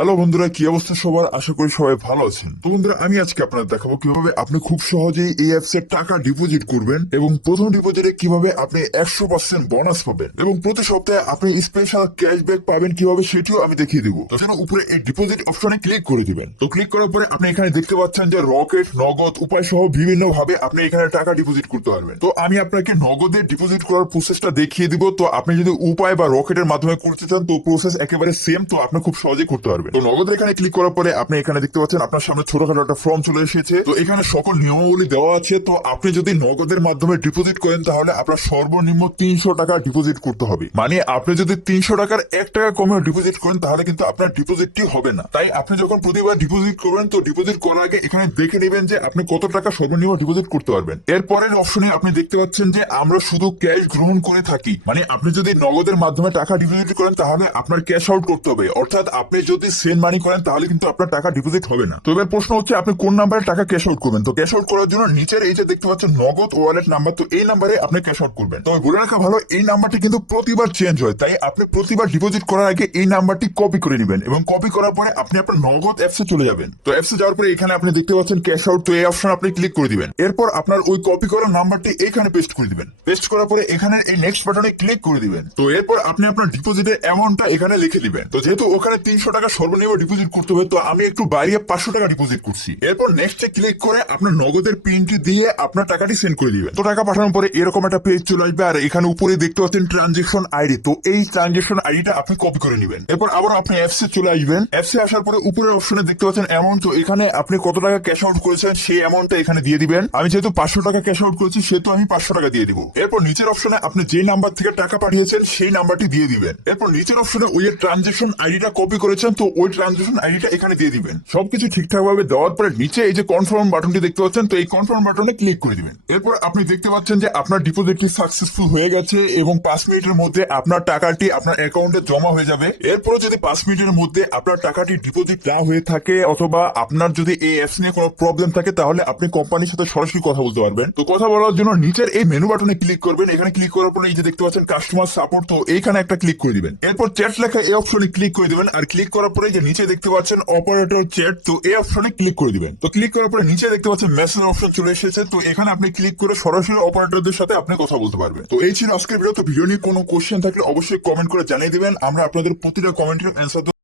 Hello বন্ধুরা, কি অবস্থা সবার? আশা করি সবাই ভালো আছেন। তো বন্ধুরা, আমি আজকে আপনাদের দেখাবো কিভাবে আপনি খুব সহজেই এই অ্যাপস এর টাকা ডিপোজিট করবেন এবং প্রথম ডিপোজিটে কিভাবে আপনি 100% বোনাস পাবেন এবং প্রতি সপ্তাহে আপনি স্পেশাল ক্যাশব্যাক পাবেন কিভাবে সেটিও আমি দেখিয়ে দিব। তো সেটা উপরে এই ডিপোজিট অপশনে ক্লিক করে দিবেন। তো ক্লিক করার পরে আপনি এখানে দেখতে পাচ্ছেন যে রকেট, নগদ উপায় সহ বিভিন্ন ভাবে আপনি এখানে টাকা ডিপোজিট করতে পারবেন। তো আমি আপনাকে নগদে ডিপোজিট করার প্রসেসটা দেখিয়ে দিব। তো আপনি যদি উপায় বা রকেটের মাধ্যমে করতে চান তো প্রসেস একেবারে সেম, তো আপনি খুব সহজে করতে পারবেন। তো নগদের এখানে ক্লিক করার পরে আপনি এখানে দেখতে পাচ্ছেন আপনার সামনে ছোটখাটো একটা ফর্ম চলে এসেছে। তো এখানে সকল নিয়মাবলী দেওয়া আছে। তো আপনি যদি নগদের মাধ্যমে ডিপোজিট করেন তাহলে আপনার সর্বনিম্ন 300 টাকা ডিপোজিট করতে হবে। মানে আপনি যদি 300 টাকার 1 টাকা কমে ডিপোজিট করেন তাহলে কিন্তু আপনার ডিপোজিটটি হবে না। তাই আপনি যখন প্রতিবার ডিপোজিট করবেন তো ডিপোজিট করার আগে এখানে দেখে নেবেন যে আপনি কত টাকা সর্বনিম্ন ডিপোজিট করতে পারবেন। এরপরের অপশনে আপনি দেখতে পাচ্ছেন যে আমরা শুধু ক্যাশ গ্রহণ করে থাকি। মানে আপনি যদি নগদের মাধ্যমে টাকা ডিপোজিট করেন তাহলে আপনার ক্যাশ আউট করতে হবে, অর্থাৎ আপনি যদি সেন্ড মানি করেন তাহলে কিন্তু আপনার টাকা ডিপোজিট হবে না। তো এবার প্রশ্ন হচ্ছে আপনি কোন নাম্বারে টাকা ক্যাশ আউট করবেন। তো ক্যাশ আউট করার জন্য নিচের এই যে দেখতে পাচ্ছেন নগদ ওয়ালেট নাম্বার, তো এই নাম্বারে আপনি ক্যাশ আউট করবেন। তবে বলে রাখা ভালো, এই নাম্বারটি কিন্তু প্রতিবার চেঞ্জ হয়, তাই আপনি প্রতিবার ডিপোজিট করার আগে এই নাম্বারটি কপি করে নেবেন এবং কপি করার পরে আপনি আপনার নগদ অ্যাপসে চলে যাবেন। তো অ্যাপসে যাওয়ার পরে এখানে আপনি দেখতে পাচ্ছেন ক্যাশ আউট, তো এই অপশন আপনি ক্লিক করে দিবেন। এরপর আপনার ওই কপি করা নাম্বারটি এখানে পেস্ট করে দিবেন। পেস্ট করার পরে এখানে এই নেক্সট বাটনে ক্লিক করে দিবেন। তো এরপর আপনি আপনার ডিপোজিটের অ্যামাউন্টটা এখানে লিখে দিবেন। তো যেহেতু ওখানে 300 টাকা সর্বনিম্ন ডিপোজিট করতে হবে, তো আমি একটু বাইরে 500 টাকা ডিপোজিট করছি। এরপর নেক্সটে ক্লিক করে আপনার নগদের পিনটি দিয়ে আপনার টাকাটি সেন্ড করে দিবেন। তো টাকা পাঠানোর পরে এরকম একটা পেজ চলে আসবে আর এখানে উপরে দেখতে পাচ্ছেন ট্রানজেকশন আইডি। তো এই ট্রানজেকশন আইডিটা আপনি কপি করে নেবেন। এরপর আবার আপনি অ্যাপসে চলে আসবেন। অ্যাপসে আসার পরে উপরের অপশনে দেখতে পাচ্ছেন অ্যামাউন্ট, তো এখানে আপনি কত টাকা ক্যাশ আউট করেছেন সেই অ্যামাউন্টটা এখানে দিয়ে দিবেন। আমি যেহেতু 500 টাকা ক্যাশ আউট করেছি সেহেতু আমি 500 টাকা দিয়ে দিব। এরপর নিচের অপশনে আপনি যে নাম্বার থেকে টাকা পাঠিয়েছেন সেই নাম্বারটি দিয়ে দিবেন। এরপর নিচের অপশনে ওই ট্রানজেকশন আইডিটা কপি করেছেন, তো ওই ট্রানজেকশন আইডিটা এখানে দিয়ে দিবেন। সবকিছু ঠিকঠাক ভাবে দেওয়ার পরে নিচে এই যে কনফার্ম বাটনটি দেখতে পাচ্ছেন, তো এই কনফার্ম বাটনে ক্লিক করে দিবেন। এরপর আপনি দেখতে পাচ্ছেন যে আপনার ডিপোজিটটি সাকসেসফুল হয়ে গেছে এবং 5 মিনিটের মধ্যে আপনার টাকাটি আপনার অ্যাকাউন্টে জমা হয়ে যাবে। এরপর যদি 5 মিনিটের মধ্যে আপনার টাকাটি ডিপোজিট না হয়ে থাকে অথবা আপনার যদি এই অ্যাপস নিয়ে কোনো প্রবলেম থাকে তাহলে আপনি কোম্পানির সাথে সরাসরি কথা বলতে পারবেন। তো কথা বলার জন্য নিচের এই মেনু বাটনে ক্লিক করবেন। এখানে ক্লিক করার পরে এই যে দেখতে পাচ্ছেন কাস্টমার সাপোর্ট, তো এইখানে একটা ক্লিক করে দিবেন। এরপর চ্যাট লেখা এই অপশনে ক্লিক করে দিবেন। আর ক্লিক করার পরে যে নিচে দেখতে পাচ্ছেন অপারেটর চ্যাট, তো এই অপশনে ক্লিক করে দিবেন। তো ক্লিক করার পরে নিচে দেখতে পাচ্ছেন মেসেজ অপশন চলে এসেছে। তো এখানে আপনি ক্লিক করে সরাসরি অপারেটরদের সাথে আপনি কথা বলতে পারবেন। তো এই ছিল আজকের ভিডিও। তো ভিডিও নিয়ে কোনো কোশ্চেন থাকলে অবশ্যই কমেন্ট করে জানিয়ে দিবেন। আমরা আপনাদের প্রতিটা কমেন্টের অ্যান্সার